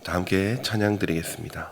다 함께 찬양 드리겠습니다.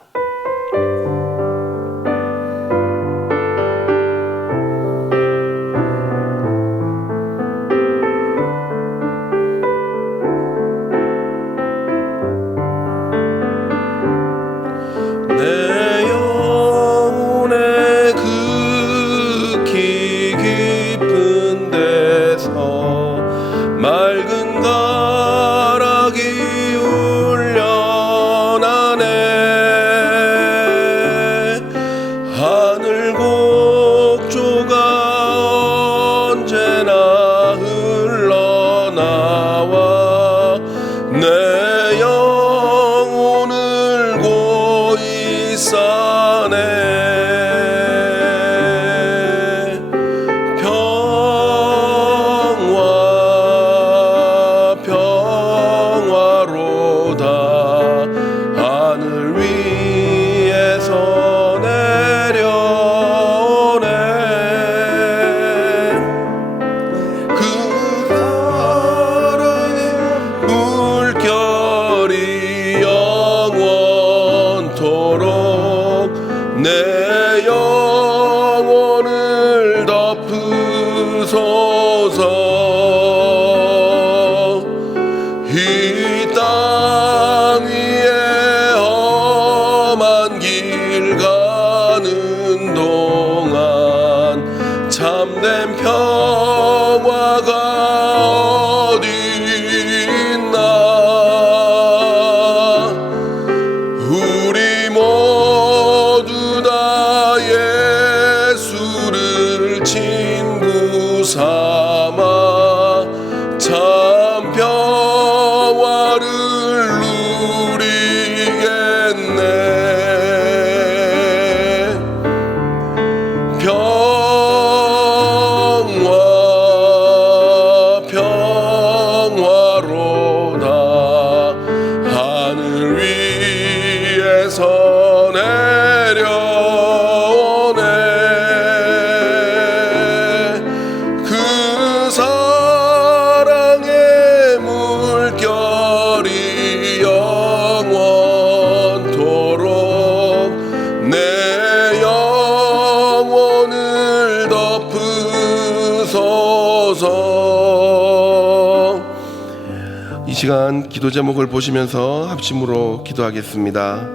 이 시간 기도 제목을 보시면서 합심으로 기도하겠습니다.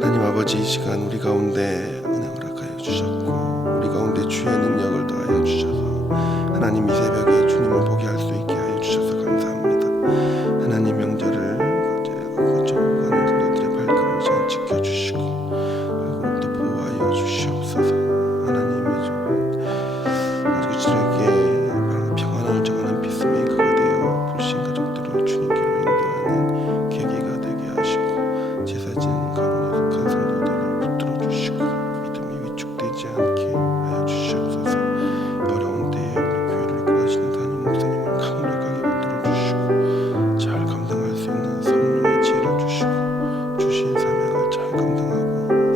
하나님 아버지, 이 시간 우리 가운데 은혜 허락하여 주셨고 우리 가운데 주의 능력을 더하여 주셔서 하나님 이 새벽에 주님을 보게 할 수 있게 하여 주셔서 감사합니다. 하나님 명절을 거쳐가는 성도들의 발걸음을 잘 지켜주시고 그리고 보호하여 주시옵소서. 하나님의 가족들에게 평안을 정하는 피스메이커가 되어 불신 가족들을 주님께로 인도하는 계기가 되게 하시고 제사진 가문에 속한 성도들을 붙들어 주시고 믿음이 위축되지 않게 하여 주시옵소서. 어려운 때에 우리 교회를 이끌어가시는 담임 목사님을 강력하게 붙들어 주시고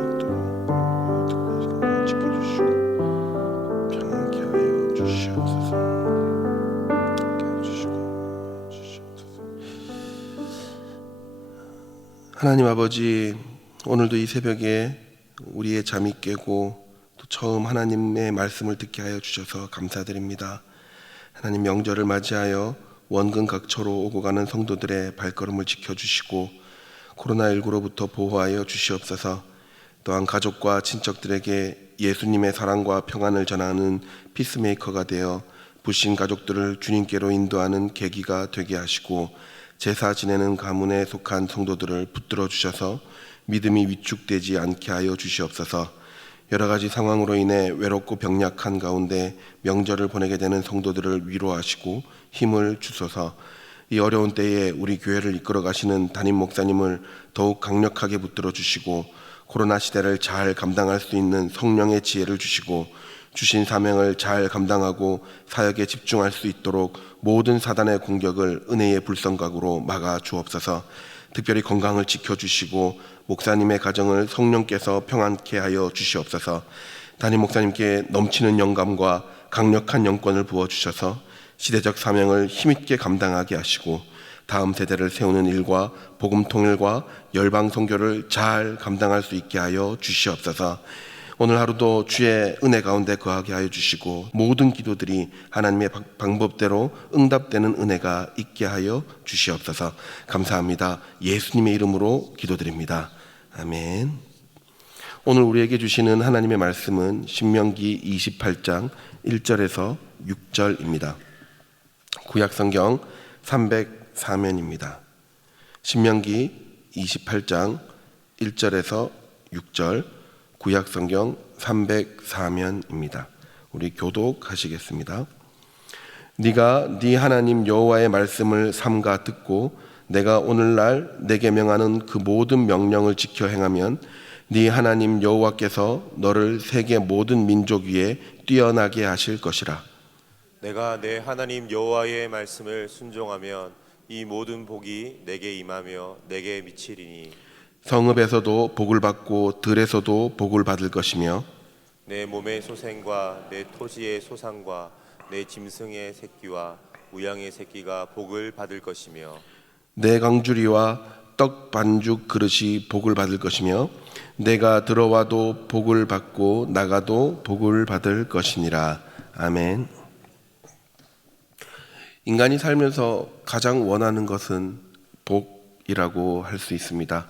잘 감당할 수 있는 성령의 지혜를 주시고 주신 사명을 잘 감당하고 사역에 집중할 수 있도록 특별히 지켜주시고 평안케 하여 주시옵소서. 하나님 아버지, 오늘도 이 새벽에 우리의 잠이 깨고 또 처음 하나님의 말씀을 듣게 하여 주셔서 감사드립니다. 하나님 명절을 맞이하여 원근 각처로 오고 가는 성도들의 발걸음을 지켜주시고 코로나19로부터 보호하여 주시옵소서. 또한 가족과 친척들에게 예수님의 사랑과 평안을 전하는 피스메이커가 되어 불신 가족들을 주님께로 인도하는 계기가 되게 하시고 제사 지내는 가문에 속한 성도들을 붙들어 주셔서 믿음이 위축되지 않게 하여 주시옵소서. 여러 가지 상황으로 인해 외롭고 병약한 가운데 명절을 보내게 되는 성도들을 위로하시고 힘을 주소서. 이 어려운 때에 우리 교회를 이끌어 가시는 담임 목사님을 더욱 강력하게 붙들어 주시고 코로나 시대를 잘 감당할 수 있는 성령의 지혜를 주시고 주신 사명을 잘 감당하고 사역에 집중할 수 있도록 모든 사단의 공격을 은혜의 불성각으로 막아 주옵소서. 특별히 건강을 지켜주시고 목사님의 가정을 성령께서 평안케 하여 주시옵소서. 담임 목사님께 넘치는 영감과 강력한 영권을 부어주셔서 시대적 사명을 힘있게 감당하게 하시고 다음 세대를 세우는 일과 복음 통일과 열방 선교를 잘 감당할 수 있게 하여 주시옵소서. 오늘 하루도 주의 은혜 가운데 거하게 하여 주시고 모든 기도들이 하나님의 방법대로 응답되는 은혜가 있게 하여 주시옵소서. 감사합니다. 예수님의 이름으로 기도드립니다. 아멘. 오늘 우리에게 주시는 하나님의 말씀은 신명기 28장 1절에서 6절입니다. 구약성경 304면입니다. 신명기 28장 1절에서 6절, 구약성경 304면입니다. 우리 교독하시겠습니다. 네가 네 하나님 여호와의 말씀을 삼가 듣고 내가 오늘날 내게 명하는 그 모든 명령을 지켜 행하면 네 하나님 여호와께서 너를 세계 모든 민족 위에 뛰어나게 하실 것이라. 내가 내 하나님 여호와의 말씀을 순종하면 이 모든 복이 내게 임하며 내게 미치리니 성읍에서도 복을 받고 들에서도 복을 받을 것이며 내 몸의 소생과 내 토지의 소산과 내 짐승의 새끼와 우양의 새끼가 복을 받을 것이며 내 강주리와 떡 반죽 그릇이 복을 받을 것이며 내가 들어와도 복을 받고 나가도 복을 받을 것이니라. 아멘. 인간이 살면서 가장 원하는 것은 복이라고 할 수 있습니다.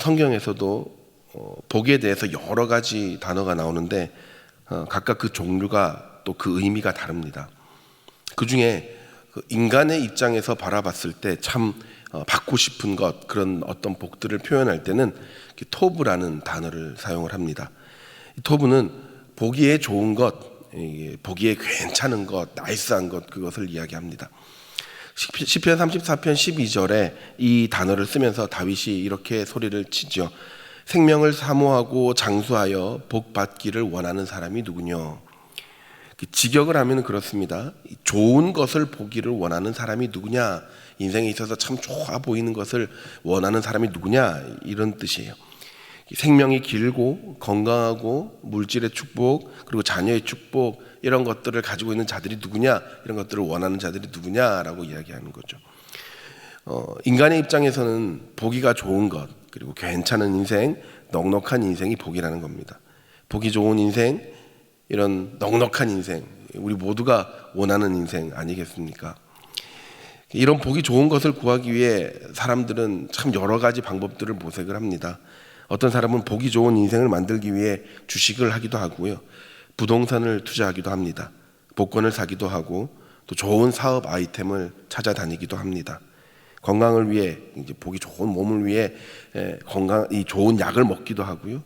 성경에서도 복에 대해서 여러 가지 단어가 나오는데 각각 그 종류가 또 그 의미가 다릅니다. 그 중에 인간의 입장에서 바라봤을 때 참 받고 싶은 것, 그런 어떤 복들을 표현할 때는 토브라는 단어를 사용을 합니다. 토브는 보기에 좋은 것, 보기에 괜찮은 것, 나이스한 것, 그것을 이야기합니다. 시편 34편 12절에 이 단어를 쓰면서 다윗이 이렇게 소리를 치죠. 생명을 사모하고 장수하여 복 받기를 원하는 사람이 누구냐. 직역을 하면 그렇습니다. 좋은 것을 보기를 원하는 사람이 누구냐, 인생에 있어서 참 좋아 보이는 것을 원하는 사람이 누구냐, 이런 뜻이에요. 생명이 길고 건강하고 물질의 축복, 그리고 자녀의 축복, 이런 것들을 가지고 있는 자들이 누구냐, 이런 것들을 원하는 자들이 누구냐라고 이야기하는 거죠. 인간의 입장에서는 보기가 좋은 것, 그리고 괜찮은 인생, 넉넉한 인생이 복이라는 겁니다. 보기 좋은 인생, 이런 넉넉한 인생, 우리 모두가 원하는 인생 아니겠습니까? 이런 보기 좋은 것을 구하기 위해 사람들은 참 여러 가지 방법들을 모색을 합니다. 어떤 사람은 보기 좋은 인생을 만들기 위해 주식을 하기도 하고요, 부동산을 투자하기도 합니다. 복권을 사기도 하고 또 좋은 사업 아이템을 찾아다니기도 합니다. 건강을 위해, 이제 보기 좋은 몸을 위해 이 좋은 약을 먹기도 하고요,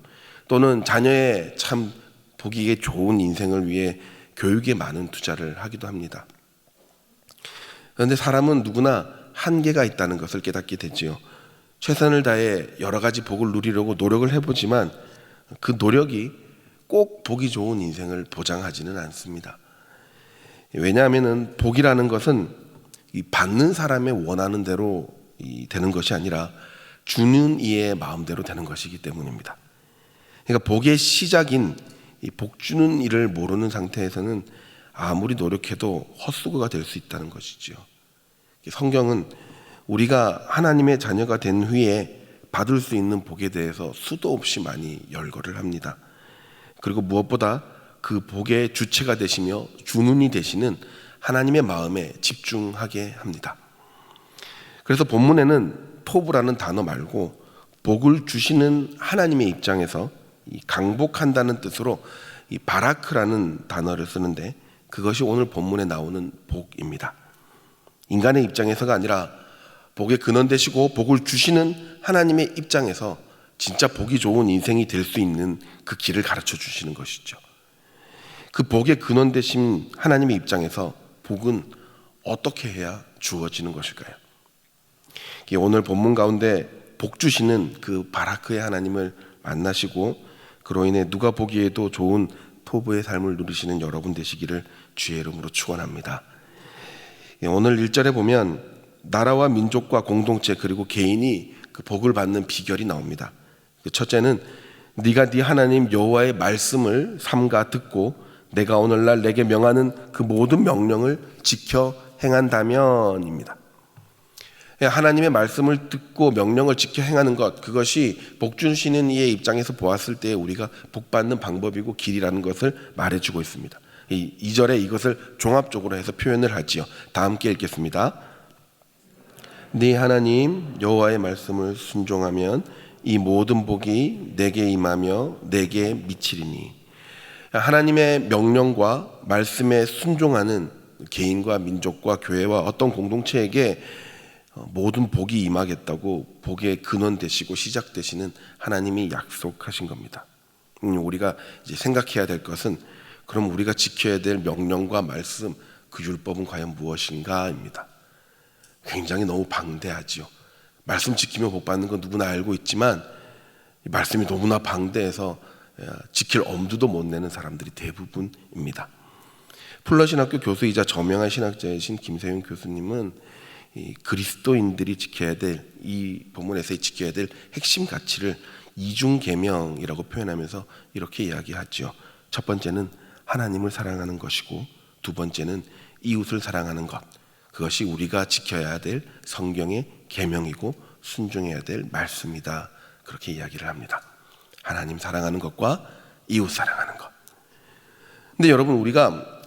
또는 자녀의 참 보기에 좋은 인생을 위해 교육에 많은 투자를 하기도 합니다. 그런데 사람은 누구나 한계가 있다는 것을 깨닫게 되지요. 최선을 다해 여러 가지 복을 누리려고 노력을 해보지만 그 노력이 꼭 보기 좋은 인생을 보장하지는 않습니다. 왜냐하면 복이라는 것은 이 받는 사람의 원하는 대로 되는 것이 아니라 주는 이의 마음대로 되는 것이기 때문입니다. 그러니까 복의 시작인 이 복 주는 일을 모르는 상태에서는 아무리 노력해도 헛수고가 될 수 있다는 것이죠. 성경은 우리가 하나님의 자녀가 된 후에 받을 수 있는 복에 대해서 수도 없이 많이 열거를 합니다. 그리고 무엇보다 그 복의 주체가 되시며 주문이 되시는 하나님의 마음에 집중하게 합니다. 그래서 본문에는 토브라는 단어 말고 복을 주시는 하나님의 입장에서 이 강복한다는 뜻으로 이 바라크라는 단어를 쓰는데, 그것이 오늘 본문에 나오는 복입니다. 인간의 입장에서가 아니라 복의 근원 되시고 복을 주시는 하나님의 입장에서 진짜 복이 좋은 인생이 될 수 있는 그 길을 가르쳐 주시는 것이죠. 그 복의 근원 되신 하나님의 입장에서 복은 어떻게 해야 주어지는 것일까요? 오늘 본문 가운데 복 주시는 그 바라크의 하나님을 만나시고 그로 인해 누가 보기에도 좋은 토브의 삶을 누리시는 여러분 되시기를 주의 이름으로 축원합니다. 오늘 1절에 보면 나라와 민족과 공동체 그리고 개인이 그 복을 받는 비결이 나옵니다. 첫째는 네가 네 하나님 여호와의 말씀을 삼가 듣고 내가 오늘날 내게 명하는 그 모든 명령을 지켜 행한다면입니다. 하나님의 말씀을 듣고 명령을 지켜 행하는 것, 그것이 복 주시는 이의 입장에서 보았을 때 우리가 복받는 방법이고 길이라는 것을 말해주고 있습니다. 2절에 이것을 종합적으로 해서 표현을 하지요. 다 함께 읽겠습니다. 네 하나님 여호와의 말씀을 순종하면 이 모든 복이 내게 임하며 내게 미치리니. 하나님의 명령과 말씀에 순종하는 개인과 민족과 교회와 어떤 공동체에게 모든 복이 임하겠다고 복의 근원 되시고 시작 되시는 하나님이 약속하신 겁니다. 우리가 이제 생각해야 될 것은 그럼 우리가 지켜야 될 명령과 말씀, 그 율법은 과연 무엇인가입니다. 굉장히 너무 방대하지요. 말씀 지키면 복 받는 건 누구나 알고 있지만 이 말씀이 너무나 방대해서 지킬 엄두도 못 내는 사람들이 대부분입니다. 풀러신학교 교수이자 저명한 신학자이신 김세윤 교수님은 이 그리스도인들이 지켜야 될, 이 본문에서 지켜야 될 핵심 가치를 이중계명이라고 표현하면서 이렇게 이야기하죠. 첫 번째는 하나님을 사랑하는 것이고, 두 번째는 이웃을 사랑하는 것, 그것이 우리가 지켜야 될 성경의 계명이고 순종해야 될 말씀이다. 그렇게 이야기를 합니다. 하나님 사랑하는 것과 이웃 사랑하는 것. 근데 여러분, 우리가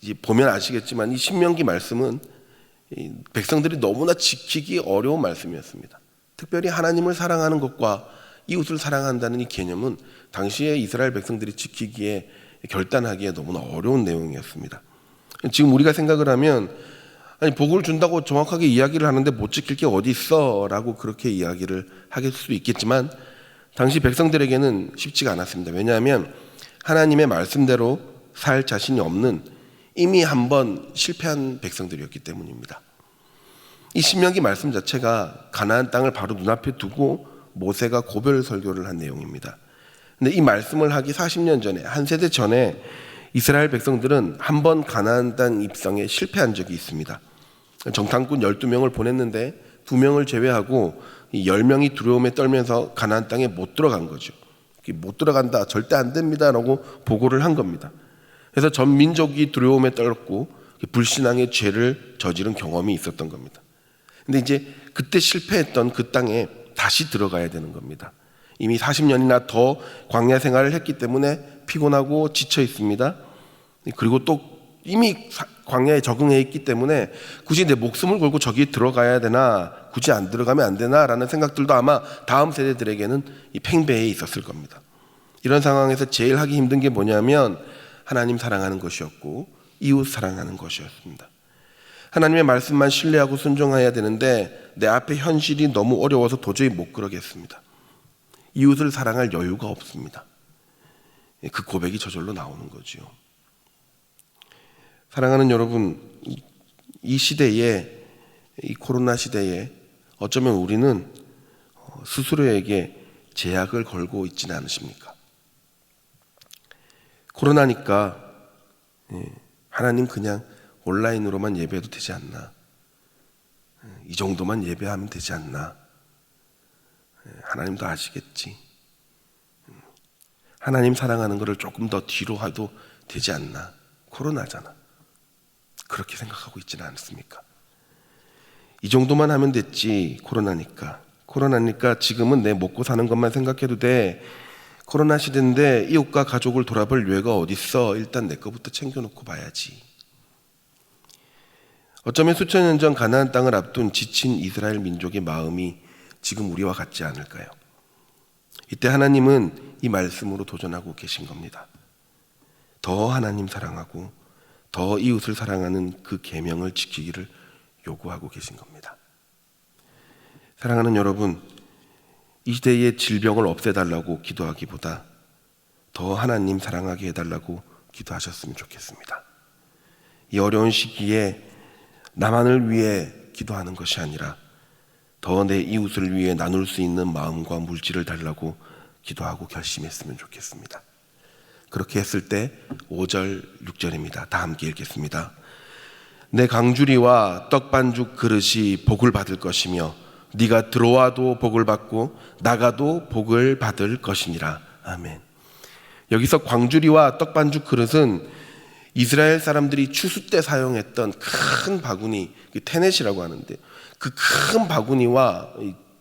이제 보면 아시겠지만 이 신명기 말씀은 이 백성들이 너무나 지키기 어려운 말씀이었습니다. 특별히 하나님을 사랑하는 것과 이웃을 사랑한다는 이 개념은 당시에 이스라엘 백성들이 지키기에 결단하기에 너무나 어려운 내용이었습니다. 지금 우리가 생각을 하면 아니 복을 준다고 정확하게 이야기를 하는데 못 지킬 게 어디 있어 라고 그렇게 이야기를 하실 수도 있겠지만 당시 백성들에게는 쉽지가 않았습니다. 왜냐하면 하나님의 말씀대로 살 자신이 없는 이미 한번 실패한 백성들이었기 때문입니다. 이 신명기 말씀 자체가 가나안 땅을 바로 눈앞에 두고 모세가 고별 설교를 한 내용입니다. 근데 이 말씀을 하기 40년 전에, 한 세대 전에 이스라엘 백성들은 한 번 가나안 땅 입성에 실패한 적이 있습니다. 정탐꾼 12명을 보냈는데 2명을 제외하고 10명이 두려움에 떨면서 가나안 땅에 못 들어간 거죠. 못 들어간다, 절대 안 됩니다 라고 보고를 한 겁니다. 그래서 전 민족이 두려움에 떨었고 불신앙의 죄를 저지른 경험이 있었던 겁니다. 근데 이제 그때 실패했던 그 땅에 다시 들어가야 되는 겁니다. 이미 40년이나 더 광야 생활을 했기 때문에 피곤하고 지쳐 있습니다. 그리고 또 이미 광야에 적응해 있기 때문에 굳이 내 목숨을 걸고 저기 들어가야 되나, 굳이 안 들어가면 안 되나 라는 생각들도 아마 다음 세대들에게는 이 팽배해 있었을 겁니다. 이런 상황에서 제일 하기 힘든 게 뭐냐면 하나님 사랑하는 것이었고 이웃 사랑하는 것이었습니다. 하나님의 말씀만 신뢰하고 순종해야 되는데 내 앞에 현실이 너무 어려워서 도저히 못 그러겠습니다. 이웃을 사랑할 여유가 없습니다. 그 고백이 저절로 나오는 거죠. 사랑하는 여러분, 이 시대에, 이 코로나 시대에 어쩌면 우리는 스스로에게 제약을 걸고 있지는 않으십니까? 코로나니까 하나님 그냥 온라인으로만 예배해도 되지 않나? 이 정도만 예배하면 되지 않나? 하나님도 아시겠지. 하나님 사랑하는 것을 조금 더 뒤로 해도 되지 않나? 코로나잖아. 그렇게 생각하고 있지는 않습니까? 이 정도만 하면 됐지. 코로나니까 지금은 내 먹고 사는 것만 생각해도 돼. 코로나 시대인데 이웃과 가족을 돌아볼 기회가 어딨어. 일단 내 거부터 챙겨놓고 봐야지. 어쩌면 수천 년 전 가나안 땅을 앞둔 지친 이스라엘 민족의 마음이 지금 우리와 같지 않을까요? 이때 하나님은 이 말씀으로 도전하고 계신 겁니다. 더 하나님 사랑하고 더 이웃을 사랑하는 그 계명을 지키기를 요구하고 계신 겁니다. 사랑하는 여러분, 이 시대의 질병을 없애달라고 기도하기보다 더 하나님 사랑하게 해달라고 기도하셨으면 좋겠습니다. 이 어려운 시기에 나만을 위해 기도하는 것이 아니라 더 내 이웃을 위해 나눌 수 있는 마음과 물질을 달라고 기도하고 결심했으면 좋겠습니다. 그렇게 했을 때 5절, 6절입니다. 다 함께 읽겠습니다. 내 강주리와 떡반죽 그릇이 복을 받을 것이며 네가 들어와도 복을 받고 나가도 복을 받을 것이니라. 아멘. 여기서 광주리와 떡반죽 그릇은 이스라엘 사람들이 추수 때 사용했던 큰 바구니, 테넷이라고 하는데 그 큰 바구니와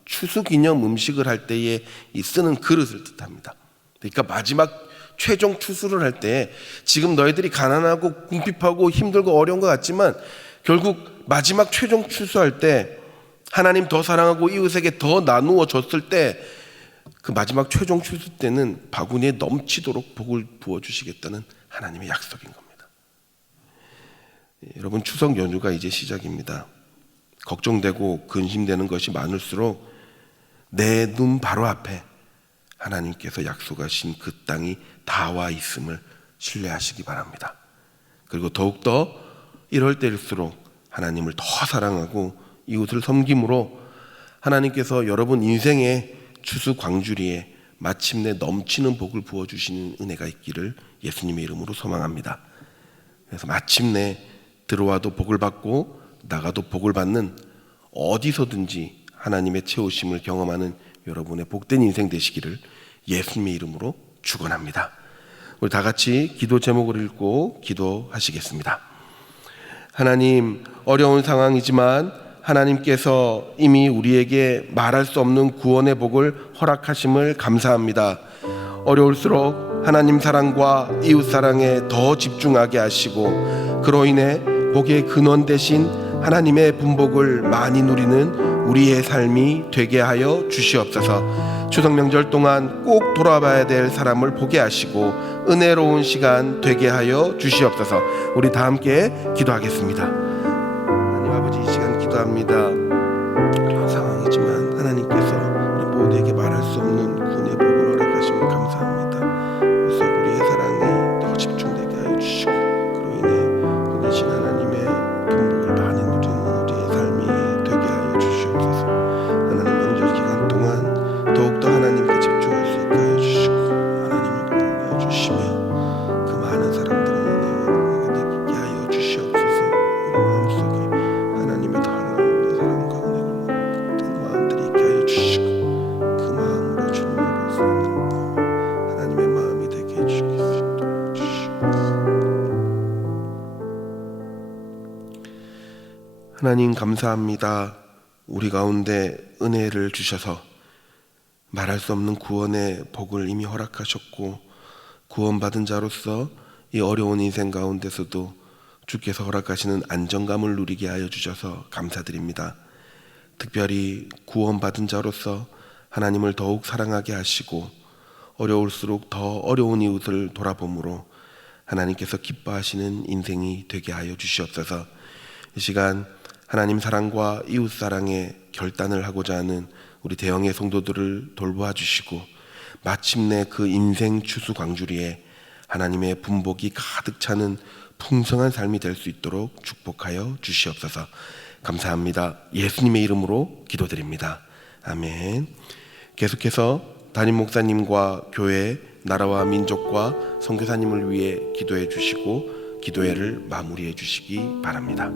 추수 기념 음식을 할 때에 쓰는 그릇을 뜻합니다. 그러니까 마지막 최종 추수를 할 때 지금 너희들이 가난하고 궁핍하고 힘들고 어려운 것 같지만 결국 마지막 최종 추수할 때 하나님 더 사랑하고 이웃에게 더 나누어 줬을 때 그 마지막 최종 추수 때는 바구니에 넘치도록 복을 부어주시겠다는 하나님의 약속인 겁니다. 여러분, 추석 연휴가 이제 시작입니다. 걱정되고 근심되는 것이 많을수록 내 눈 바로 앞에 하나님께서 약속하신 그 땅이 다 와 있음을 신뢰하시기 바랍니다. 그리고 더욱더 이럴 때일수록 하나님을 더 사랑하고 이웃을 섬김으로 하나님께서 여러분 인생의 추수 광주리에 마침내 넘치는 복을 부어주시는 은혜가 있기를 예수님의 이름으로 소망합니다. 그래서 마침내 들어와도 복을 받고 나가도 복을 받는, 어디서든지 하나님의 채우심을 경험하는 여러분의 복된 인생 되시기를 예수님의 이름으로 축원합니다. 우리 다 같이 기도 제목을 읽고 기도하시겠습니다. 하나님, 어려운 상황이지만 하나님께서 이미 우리에게 말할 수 없는 구원의 복을 허락하심을 감사합니다. 어려울수록 하나님 사랑과 이웃 사랑에 더 집중하게 하시고 그로 인해 복의 근원 되신 하나님의 분복을 많이 누리는 우리의 삶이 되게 하여 주시옵소서. 추석 명절 동안 꼭 돌아봐야 될 사람을 보게 하시고 은혜로운 시간 되게 하여 주시옵소서. 우리 다 함께 기도하겠습니다. 하나님 아버지, 이 시간 기도합니다. 어려운 상황이지만 하나님께서 우리 모두에게 말할 수 없는 구원의 복을 허락하시면 감사합니다. 그래서 우리의 사랑이 더 집중되게 하여 주시고 그로 인해 그 대신 하나님의 분복을 많이 누리는 우리의 삶이 되게 하여 주시옵소서. 하나님 명절 기간 동안 더욱더 하나님께 집중할 수 있게 하여 주시고 하나님을 기억해 주시며 그 많은 사람들의 은혜가 되게 하여 주시옵소서. 우리 마음속에 하나님의 더 놀라운 사랑과 은혜를 복된 마음들이 있게 하여 주시고 그 마음으로 주님을 볼 수 있는 하나님의 마음이 되게 해주시도록 주시옵소서. 하나님 감사합니다. 우리 가운데 은혜를 주셔서 말할 수 없는 구원의 복을 이미 허락하셨고 구원받은 자로서 이 어려운 인생 가운데서도 주께서 허락하시는 안정감을 누리게 하여 주셔서 감사드립니다. 특별히 구원받은 자로서 하나님을 더욱 사랑하게 하시고 어려울수록 더 어려운 이웃을 돌아봄으로 하나님께서 기뻐하시는 인생이 되게 하여 주시옵소서. 이 시간 하나님 사랑과 이웃 사랑의 결단을 하고자 하는 우리 대형의 성도들을 돌보아 주시고 마침내 그 인생 추수 광주리에 하나님의 분복이 가득 차는 풍성한 삶이 될 수 있도록 축복하여 주시옵소서. 감사합니다. 예수님의 이름으로 기도드립니다. 아멘. 계속해서 담임 목사님과 교회, 나라와 민족과 선교사님을 위해 기도해 주시고 기도회를 마무리해 주시기 바랍니다.